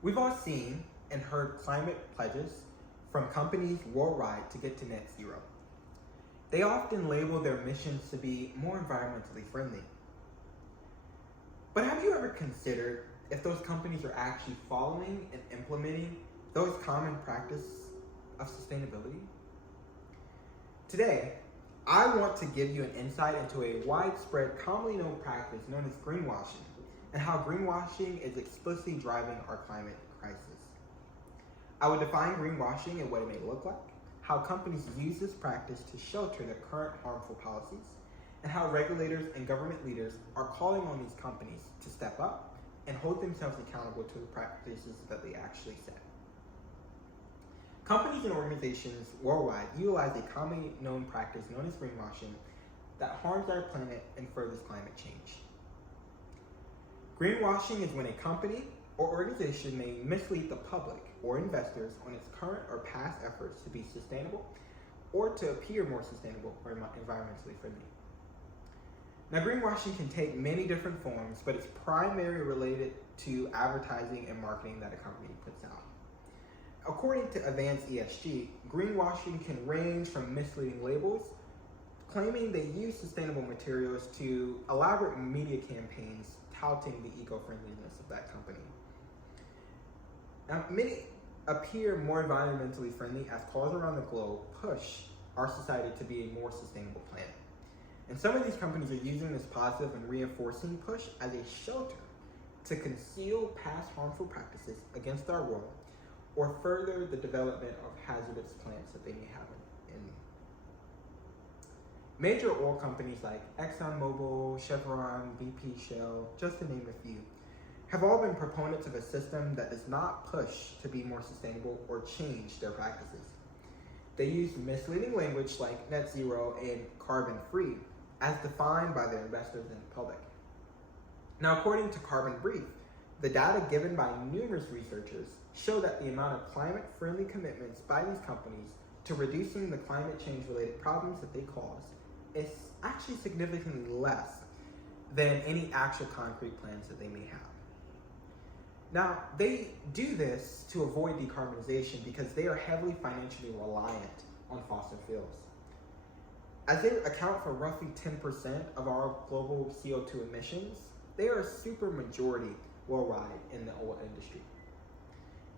We've all seen and heard climate pledges from companies worldwide to get to net zero. They often label their missions to be more environmentally friendly. But have you ever considered if those companies are actually following and implementing those common practices of sustainability? Today, I want to give you an insight into a widespread, commonly known practice known as greenwashing, and how greenwashing is explicitly driving our climate crisis. I will define greenwashing and what it may look like, how companies use this practice to shelter their current harmful policies, and how regulators and government leaders are calling on these companies to step up and hold themselves accountable to the practices that they actually set. Companies and organizations worldwide utilize a commonly known practice known as greenwashing that harms our planet and furthers climate change. Greenwashing is when a company or organization may mislead the public or investors on its current or past efforts to be sustainable or to appear more sustainable or environmentally friendly. Now, greenwashing can take many different forms, but it's primarily related to advertising and marketing that a company puts out. According to Advanced ESG, greenwashing can range from misleading labels, claiming they use sustainable materials, to elaborate media campaigns touting the eco-friendliness of that company. Now, many appear more environmentally friendly as cause around the globe push our society to be a more sustainable planet. And some of these companies are using this positive and reinforcing push as a shelter to conceal past harmful practices against our world or further the development of hazardous plants that they may have in. Major oil companies like ExxonMobil, Chevron, BP, Shell, just to name a few, have all been proponents of a system that does not push to be more sustainable or change their practices. They use misleading language like net zero and carbon free as defined by their investors and the public. Now, according to Carbon Brief, the data given by numerous researchers show that the amount of climate-friendly commitments by these companies to reducing the climate change-related problems that they cause is actually significantly less than any actual concrete plans that they may have. Now, they do this to avoid decarbonization because they are heavily financially reliant on fossil fuels. As they account for roughly 10% of our global CO2 emissions, they are a super majority worldwide in the oil industry.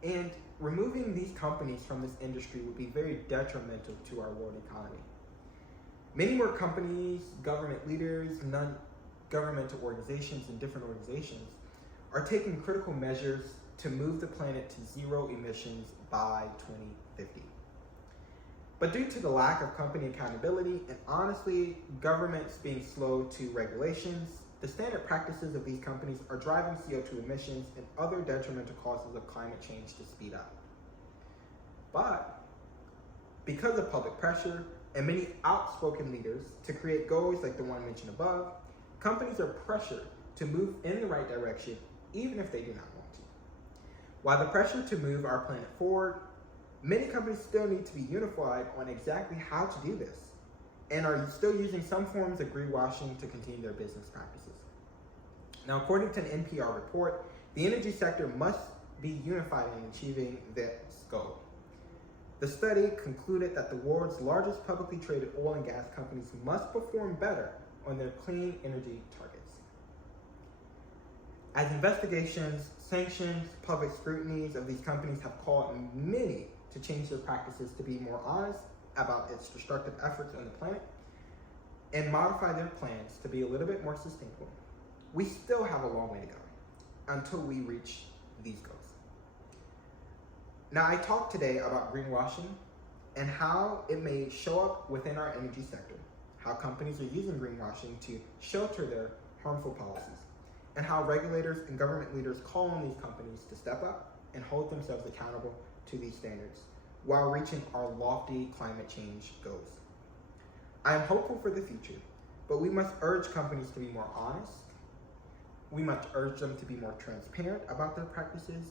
And removing these companies from this industry would be very detrimental to our world economy. Many more companies, government leaders, non-governmental organizations, and different organizations are taking critical measures to move the planet to zero emissions by 2050. But due to the lack of company accountability and honestly, governments being slow to regulations, the standard practices of these companies are driving CO2 emissions and other detrimental causes of climate change to speed up. But because of public pressure and many outspoken leaders to create goals like the one mentioned above, companies are pressured to move in the right direction even if they do not want to. While the pressure to move our planet forward, many companies still need to be unified on exactly how to do this and are still using some forms of greenwashing to continue their business practices. Now, according to an NPR report, the energy sector must be unified in achieving this goal. The study concluded that the world's largest publicly traded oil and gas companies must perform better on their clean energy targets. As investigations, sanctions, public scrutinies of these companies have called many to change their practices to be more honest about its destructive efforts on the planet and modify their plans to be a little bit more sustainable, we still have a long way to go until we reach these goals. Now, I talked today about greenwashing and how it may show up within our energy sector, how companies are using greenwashing to shelter their harmful policies, and how regulators and government leaders call on these companies to step up and hold themselves accountable to these standards while reaching our lofty climate change goals. I am hopeful for the future, but we must urge companies to be more honest. We must urge them to be more transparent about their practices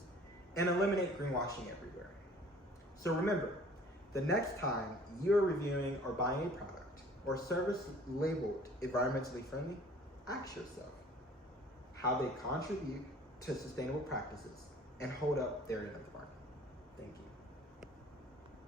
and eliminate greenwashing everywhere. So remember, the next time you're reviewing or buying a product or service labeled environmentally friendly, ask yourself how they contribute to sustainable practices and hold up their end of the bargain.